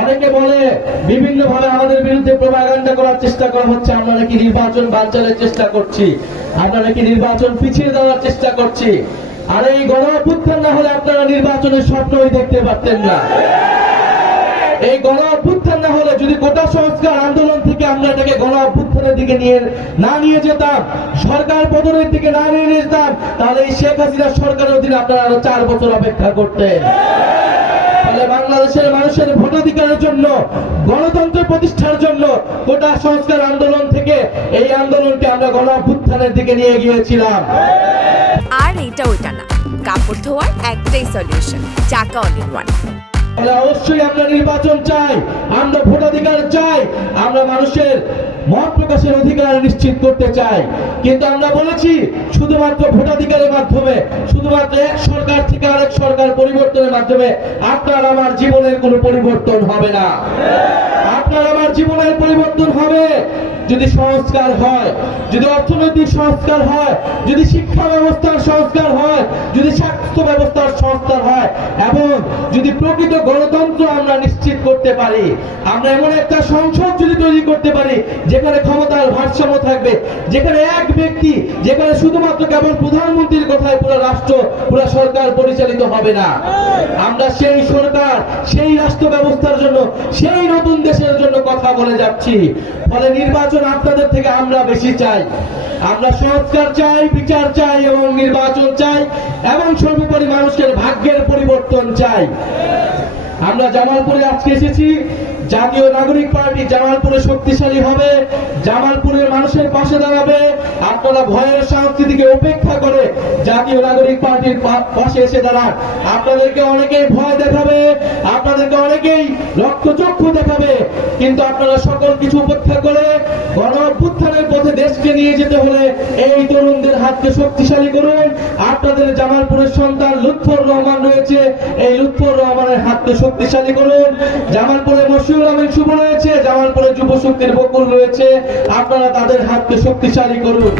অনেকে বলে বিভিন্ন ভাবে আমাদের বিরুদ্ধে প্রভাগান্ডা করার চেষ্টা করা হচ্ছে, আমরা নাকি নির্বাচন বানচালের চেষ্টা করছি, আমরা নাকি নির্বাচন পিছিয়ে দেওয়ার চেষ্টা করছি। আর, এই গণ অভ্যুত্থান না হলে আপনারা নির্বাচনের স্বপ্নই দেখতে পারতেন না। এই গণ অভ্যুত্থান না হলে যদি কোটা সংস্কার আন্দোলন থেকে আমরা এটাকে গণ অভ্যুত্থানের দিকে নিয়ে, না নিয়ে যেতাম, সরকার পতনের দিকে না নিয়ে যেতাম, তাহলে এই শেখ হাসিনা সরকারের অধীনে আপনারা আরও চার বছর অপেক্ষা করতেন। বাংলাদেশের মানুষের ভোটাধিকারের জন্য গণতন্ত্র প্রতিষ্ঠার জন্য গোটা সংস্কার আন্দোলন থেকে এই আন্দোলনকে আমরা গণ অভ্যুত্থানের দিকে নিয়ে গিয়েছিলাম। আর এটা ওইটা না। কাপড় ধোয়ার একটাই সলিউশন চাকা অল ইন ওয়ান ফলে অবশ্যই আমরা নির্বাচন চাই আমরা ভোটাধিকার চাই আমরা মানুষের মত প্রকাশের অধিকার নিশ্চিত করতে চাই। কিন্তু আমরা বলেছি, শুধুমাত্র ভোটাধিকারের মাধ্যমে, শুধুমাত্র এক সরকার থেকে আরেক সরকার পরিবর্তনের মাধ্যমে আপনার আমার জীবনের কোনো পরিবর্তন হবে না। আপনার আমার জীবনের পরিবর্তন হবে যদি সংস্কার হয়, যদি অর্থনৈতিক সংস্কার হয়, যদি শিক্ষা ব্যবস্থার এবং যদি প্রকৃত গণতন্ত্র আমরা নিশ্চিত করতে পারি, আমরা এমন একটা সংসদ যদি তৈরি করতে পারি, যেখানে ক্ষমতার ভারসাম্য থাকবে, যেখানে এক ব্যক্তি, যেখানে শুধুমাত্র কেবল প্রধানমন্ত্রীর কথায় পুরো রাষ্ট্র, পুরো সরকার পরিচালিত হবে না। আমরা সেই সরকার, সেই রাষ্ট্র ব্যবস্থার জন্য, সেই নতুন দেশের জন্য কথা বলে যাচ্ছি। ফলে নির্বাচন আপনাদের থেকে আমরা বেশি চাই। আমরা সংস্কার চাই, বিচার চাই এবং নির্বাচন চাই এবং সর্বোপরি মানুষের ভাগ্যের পরিবর্তন চাই। আমরা জামালপুরে আজকে এসেছি। জাতীয় নাগরিক পার্টি জামালপুরে শক্তিশালী হবে। জামালপুরের মানুষের পাশে দাঁড়াবে। আপনারা ভয়ের সংস্কৃতিকে উপেক্ষা করে জাতীয় নাগরিক পার্টির পাশে এসে দাঁড়ান। আপনাদেরকে অনেকেই ভয় রক্তচক্ষু দেখাবে। কিন্তু আপনারা সকল কিছু উপেক্ষা করে গণ অভ্যুত্থানের পথে দেশকে নিয়ে যেতে হলে এই তরুণদের হাতকে শক্তিশালী করুন। আপনাদের জামালপুরের সন্তান লুৎফর রহমান রয়েছে। এই লুৎফর রহমানের হাতকে শক্তিশালী করুন। জামালপুরে মশিউর রহমান শুভ রয়েছে। জামালপুরে যুব শক্তির বকুল রয়েছে। আপনারা তাদের হাতকে শক্তিশালী করুন।